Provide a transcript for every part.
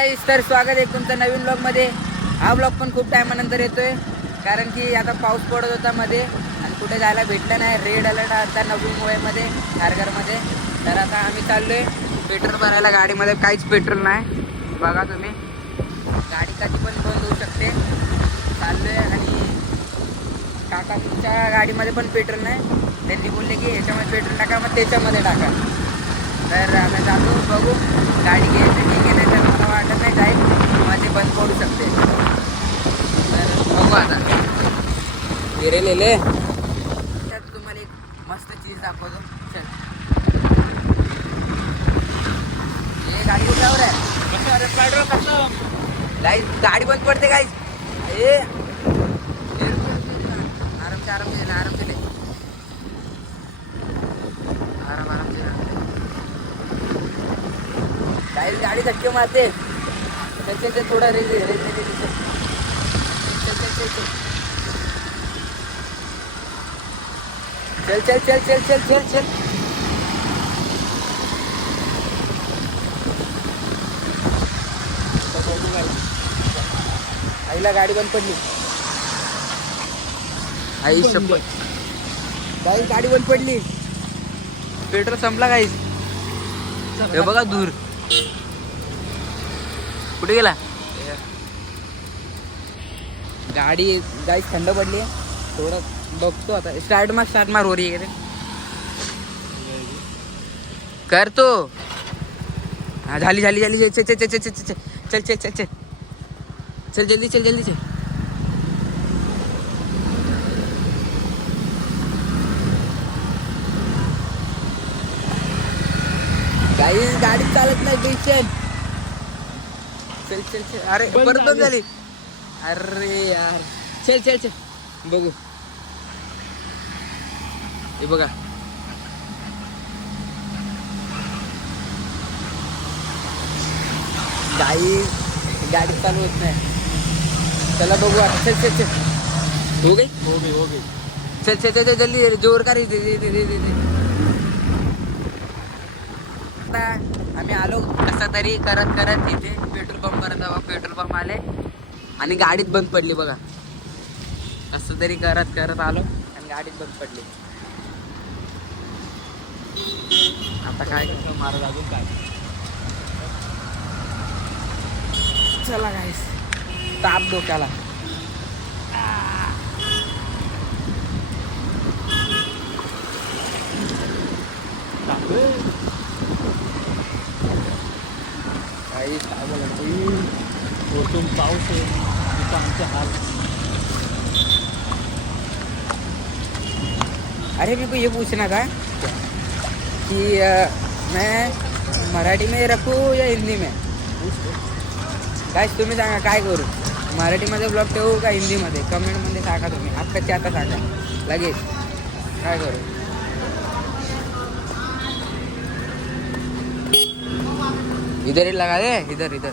गाईस, तर स्वागत आहे तुमचं नवीन ब्लॉगमध्ये. हा ब्लॉग पण खूप टायमानंतर येतोय, कारण की आता पाऊस पडत होता मध्ये आणि कुठे जायला भेटलं नाही. रेड अलर्ट आता नवी मुंबईमध्ये खारघरमध्ये. तर आता आम्ही चाललोय पेट्रोल भरायला. गाडीमध्ये काहीच पेट्रोल नाही, बघा तुम्ही. गाडी कधी पण बंद होऊ शकते. चाललोय आणि काकांच्या गाडीमध्ये पण पेट्रोल नाही. त्यांनी बोलले की ह्याच्यामध्ये पेट्रोल टाका, मग त्याच्यामध्ये टाका. तर आम्ही जातो, बघू. गाडी घ्यायची ठीक आहे, नाही तर मला वाटत नाही जाईल, माझे बंद पडू शकते. तर बघू आता. फिरेलेले त्यात तुम्हाला एक मस्त चीज दाखवतो. चल, हे गाडी कुठल्यावर आहे? गाईस, गाडी बंद पडते गाईस. हे आरामचे आराम केले, आराम केले, आराम केले. गाडी धक्के मारते. त्याचे थोडा रेल चल चल चल चल चल चल चल. आईला गाडी बंद पडली. आई शपथ, गाई गाडी बंद पडली. पेट्रोल संपला गाईस. हे बघा दूर कुठे गेला. गाडी गाईस थंड पडली. थोडं बघतो आता. स्टार्ट मार हो रही है करतो. हाँ झाली झाली झाली. चल चल चल चल चल चल चल चल चल चल जल्दी चल जल्दी चल. गाईस गाडी चालत नाही. टेन्शन. चल चल चल. अरे परत बंद झाली. अरे यार, चल चल चल बघू. हे बघा, गाडी चालू होत नाही. चला बघू आता. चल चल चल. हो गई. चल चल चल जल्दी जोर का. आता आम्ही आलो कसं तरी करत करत इथे पेट्रोल पंपावर. पेट्रोल पंप आले आणि गाडीत बंद पडली बघा. कसं तरी करत करत आलो आणि गाडीत बंद पडली. आता काय मारत अजून काय. चला गाईस, ताप डोक्याला. वरतून पाऊस आहे, तिथं आमचे हाल. अरे मेरे को ये पूछना था कि मैं मराठी में रखूँ या हिंदी में. गाइस तुम्ही सांगा काय करू. मराठीमध्ये ब्लॉग ठेवू का हिंदीमध्ये? कमेंटमध्ये सांगा तुम्ही. आत्ताच्या आता सांगा लगेच काय करू. इधर ही लगा दे, इधर इधर.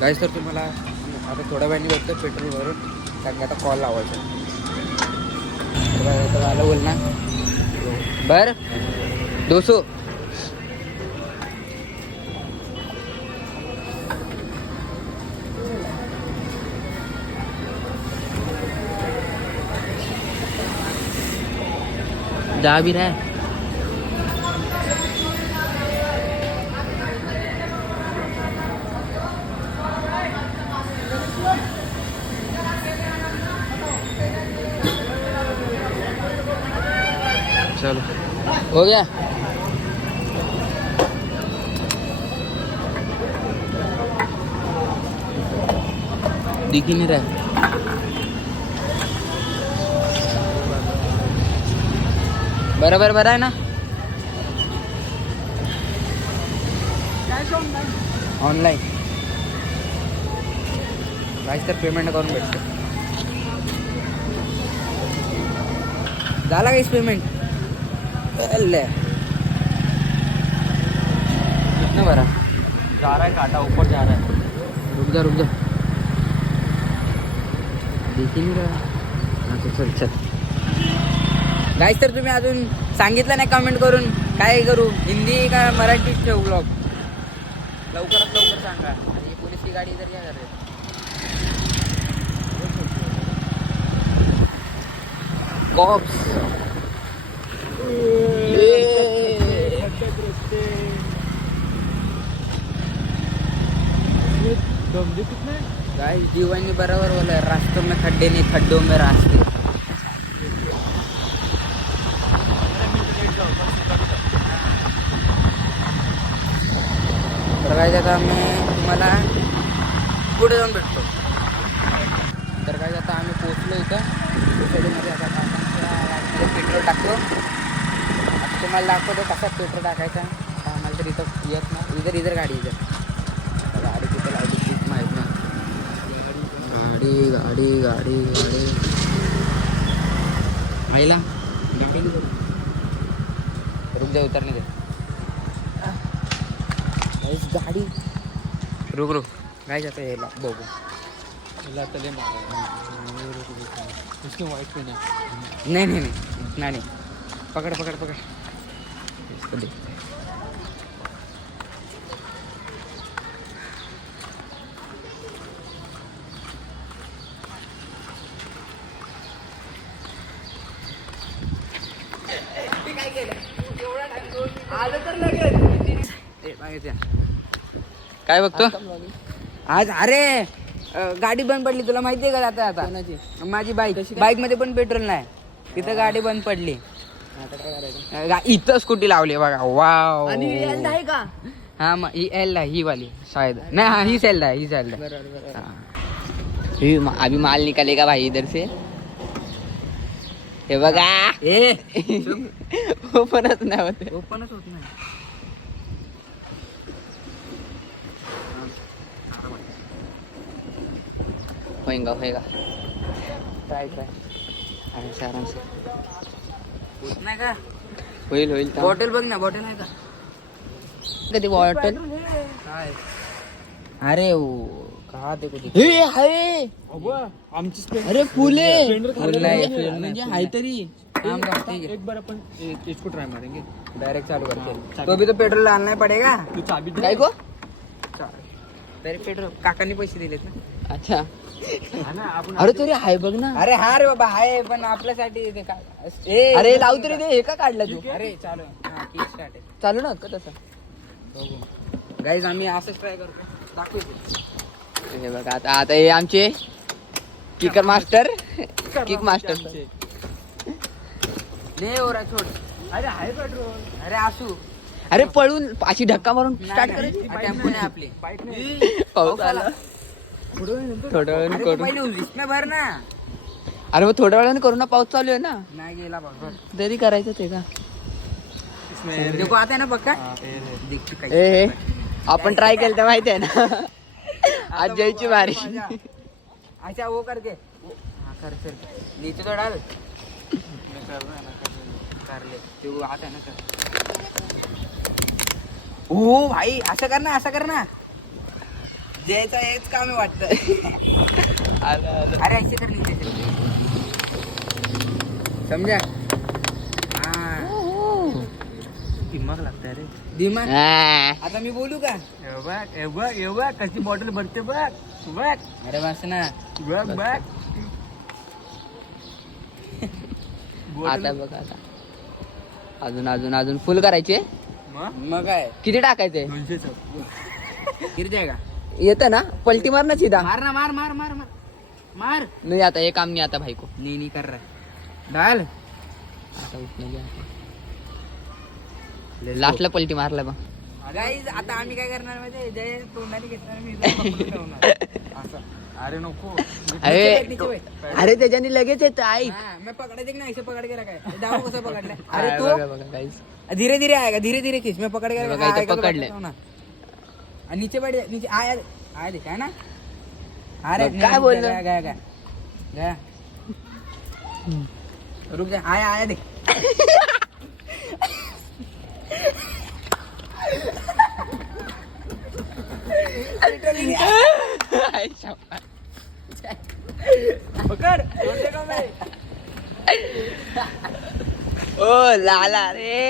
गाईस, तर तुम्हाला आता थोड्या वेळाने बघतो पेट्रोल भरून, कारण की आता कॉल लावायचा. आलं बोल ना. बर 200. जा भी रहा है. चलो हो गया. दिख ही नहीं रहा. बराबर बरा आहे ना. ऑनलाईन गाईस, तर पेमेंट करून भेटते. झाला गाईस पेमेंट. कितना भरा? जा रहा है काटा ऊपर जा रहा है. रुक जा देखी नहीं रहा. अच्छा चल चल. गाईस, तर तुम्ही अजून सांगितलं नाही कमेंट करून काय करू, हिंदी का मराठी ठेवू ब्लॉग. लवकरात लवकर सांगा. आणि पोलीस की गाडी इधर क्या कर रहे? कॉप्स दमले कितना है? गाइस जीवानी बराबर बोला है, रास्तों में खड्डे नहीं खड्डों में रास्ते. तर काय आता आम्ही तुम्हाला पुढे जाऊन भेटतो. तर काय आता आम्ही पोहोचलो इथं मध्ये. आता गाडीमध्ये पेट्रोल टाकतो. आता तुम्हाला दाखवतो कसा पेट्रोल टाकायचा. आता आम्हाला तर इथं येत नाही. इधर गाडी इधर गाडी तिथं लावली तीच माहीत नाही. गाडी गाडी गाडी गाडी आईला रुक जा उतरने दे. गाडी रुक रुक काय जातं यायला बघू. चले मारा उसके वाइट पे नहीं. नहीं नहीं नहीं नहीं पकड़ पकड़ पकड़ इसको देख. काय बघतो आज? अरे गाडी बंद पडली, तुला माहितीये का? आता माझी बाईक मध्ये पण पेट्रोल नाही. तिथं गाडी बंद पडली. इथं स्कूटी लावली बघा. वाव. आहे का? हा मग ही एल आहे, ही वाली शायद नाही. हा ही सेल आहे, ही सेल आहे. अभी माल निकालेगा भाई इधर से. हे बघा ओपनच नाही होत. ओपनच होत नाही. होएगा होएगा काय काय आराम से आराम से होत नाही का? होईल होईल. बॉटल बघ ना, बॉटल आहे का? कधी बॉटल काय? अरे का ते कुठे हे हाय. आमची अरे फुले फुल नाही, म्हणजे हाय तरी. एक बार अपन इसको ट्राई मारेंगे. डायरेक्ट चालू करते. तो भी तो पेट्रोल डालना पडेगा. तू चाबी दे. काय गो? डायरेक्ट पेट्रोल काकांनी पैसे दिलेत ना. अच्छा. हा ना, आपण अरे तरी हाय बघ ना. अरे हा रे बाबा आहे, पण आपल्यासाठी ते काय. ए, अरे लाव तरी दे. हे का काढला तू? अरे चालू हा की स्टार्ट आहे. चालू ना का तसं? गाईज आम्ही असंच ट्राय करतो. दाखवतो. हे बघा आता आता हे आमचे किकर मास्टर किक मास्टर. नाही हो छोड. अरे हाय पेट्रोल. अरे असू अरे पळून अशी धक्का मारून स्टार्ट नाही, करायची. नाही, टेम्पो नाही आपली. बाईक नाही. पाऊस आला. थोड्या वेळाने अरे तू करू. पहिले लिस्ट भर ना. अरे मग थोड्या वेळाने करू ना, पाऊस चालू आहे ना. नाही गेला बरोबर. तरी करायचं ते का? इसमें देखो आता है ना पक्का. हाँ, एयर है. देखते ए काय. हे आपण ट्राय केलं तर माहिती आहे ना. आज जयची बारी. अच्छा वो करके हाँ कर चल. नीचे तो डाल. कर ले तू आता है ना कर. ओ भाई असं कर ना, असं कर ना. जयचा हेच काम आहे वाटतं. आलं आलं. अरे ऐसे कर नीचे चल. समझा. हाँ दिमाग लागतंय रे. दिमाग. हा. आता मी बोलू का? एवढा कशी बॉटल भरते बघ. बघ अरे बस ना. बघ बघ. आता बघ आता अजून अजून अजून फुल करायचे. मग काय किती टाकायचे? 200. गिर जाएगा. येतं ना पलटी मार ना सीधा. मार ना, मार मार मार मार मार. नाही आता हे काम नाही आता भाई को. नहीं कर रहा. डाल. आता उठणे घ्या. लास्टला पलटी मारला बघ. गाईज आता आम्ही काय करणार माहिती, जय तोंडाने घेतणार मी इथं पकडून ठेवणार. असं. अरे नको. अरे अरे त्याच्यानी लगेच येत ऐक. हाँ, मैं पकड़े देख ना, ऐसे पकड़ के रखा है. दाव कसं पकडलं. अरे अरे तू बघा बघा guys. धीरे धीरे आएगा, धीरे धीरे खींच. मैं पकड़ के बघा, रखा. इथं आएगा तो पकडले. पकड़ता हूं ना. आणि नीचे बैठ. नीचे आया आया दिखा ना. अरे बघ, काय बोललो? गया गया गया गया. रुक जा. आया आया देख. आई शाबास. पकड़. छोटे को मैं. ओ लाला रे.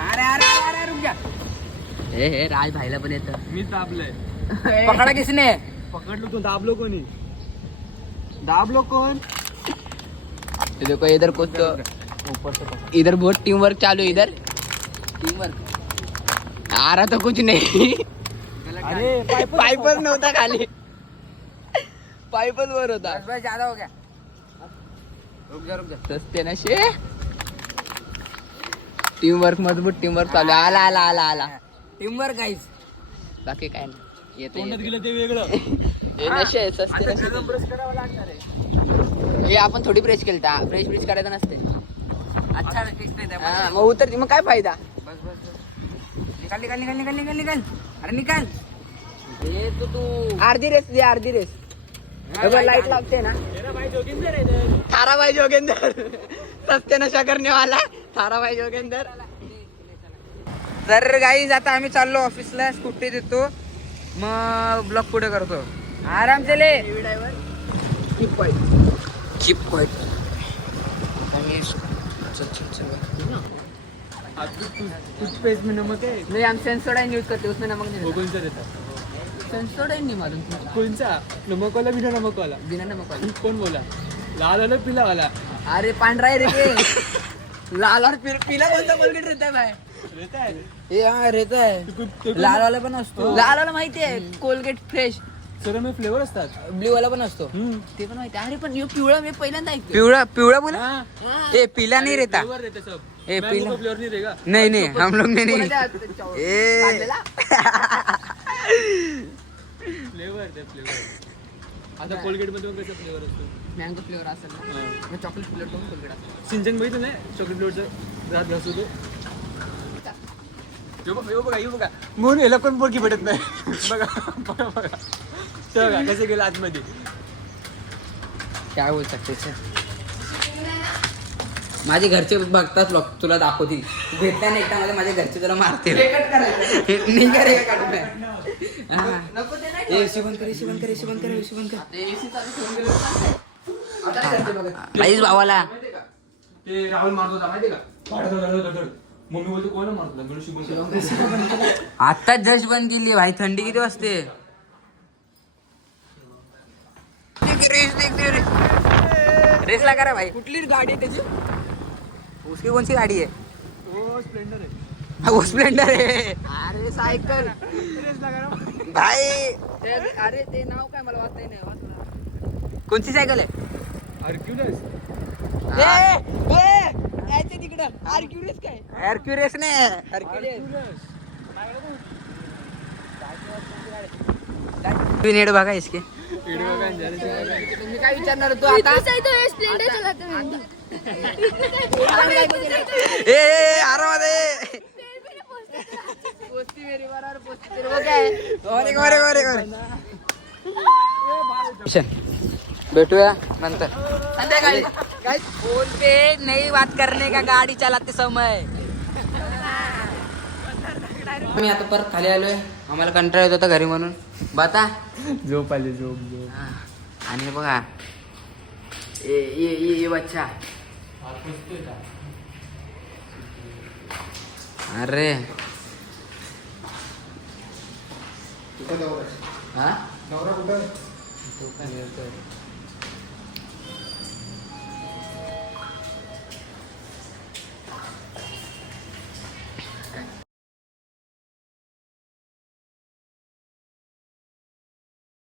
अरे अरे रुक जा. हे राज भाईला पण येतं. मी दाबलंय. पकडा किसने. पकडलो तो दाबलो कोणी? दाबलो कोण? तो देखो इधर कुछ तो ऊपर से पकड़. इधर बहुत टीम वर्क चालू है इधर. टीम वर्क आ रहा तो कुछ नहीं. अरे पाईपच नव्हता खाली. पाईपच वर होता. बस ज्यादा हो गया. रुक जा. सस्ते ना शे. टीम वर्क मजबूत टीम वर्क चालू आहे. आला टीमवर्क गाईज. बाकी काय नाही येते तोंडात गेलं ते वेगळं. हे नशे सस्ते नशे. प्रेस करावं लागणार आहे. हे आपण थोडी प्रेस केली प्रेस करायचं नसते. अच्छा फिक्स नाही त्या. हा, मग उतरती मग काय फायदा. बस निकाल. अरे निकाल. ये तू अर्धी रेस लाईट लागते ना. थाराबाई जोगेंदर सस्ते नशा करणे वाला थाराबाई जोगेंदर. तर गाईज आता आम्ही चाललो ऑफिसला. स्कूटी देतो मग ब्लॉक पुढे करतो. आराम से ले. Chip point. टूथपेस्ट में नमक है. नहीं हम सेंसोडाइन यूज करते उसमें नमक नहीं. वो कौन सा रहता? सेंसोडाइन नहीं मालूम. कौन सा? नमक वाला बिना नमक वाला? बिना नमक वाला. कौन बोला? लाल वाला पीला वाला? अरे पांढरा है रे. लाल और पीला कौन सा कोलगेट रहता है भाई. रहता है. हे हा रहता है. लाल वाला पण असतो. लाल वाला माहिती आहे कोलगेट फ्रेश. सगळ्यामध्ये फ्लेवर असतात. ब्ल्यू वाला पण असतो. ते पण माहिती आहे. अरे पण यो पिवळा मी पहिल्यांदा ऐकतो. पिवळा बोला. हाँ. ए पीला नहीं रहता. फ्लेवर रहते सब. ए मैंगो पीला का फ्लेवर नहीं रहेगा. नहीं हम लोग ने नहीं. कोणाच्या ए काढलेला? फ्लेवर ते फ्लेवर. आता कोलगेट मध्ये पण कसा फ्लेवर असतो? मँगो फ्लेवर असेल ना. मग चॉकलेट फ्लेवर पण कोलगेट असेल. सिंचन बघितलं नाही चॉकलेट फ्लेवरचं रात घासतो तो. यो बघा म्हणून याला पण बोलकी भेटत नाही. बघा ते बघा कसं गेलं आतमध्ये. काय बोल सकते सर. माझे घरचे बघतात लोक तुला दाखवतील. भेटल्या नाही एकदा मध्ये माझ्या घरचे तुला मारतील. नाही का रे काढून नको ते नाही. शिवण कर. ते AC चालू ठेवून गेलो तर आता काय करते बघा. काहीच भावाला ते राहुल मारत होता माहिती का? मम्मी बोलते कोण मारत होता? गणेश शिकून. आता जस्ट बंद केली भाई. थंडी किती वाजते. रेस लगा रहा भाई. कुठली गाडी आहे त्याची. उसकी कौन सी गाड़ी है. हो स्प्लेंडर आहे. हाँ, वो स्प्लेंडर है अरे सायकल भाई. अरे ते नाव काय मला वाचता नाही. कौन सी साइकिल है. हर्क्युलस. तिकडं आर्क्युरेस काय. हरक्यूलियस ने नेट बघा इसके. मी काय विचारणार होतो आता. ए आराम दे. पोस्ती मेरी बरोबर पोस्ती तेरे वो क्या है. भेटूया नंतर. संध्याकाळी फोन पे नहीं बात करने का गाडी चलाते समय. मी आता परत खाली आलोय. आम्हाला कंटाळा येत होता घरी म्हणून. बता झोप आली झोप. आणि हे बघा ये बच्चा. अरे हा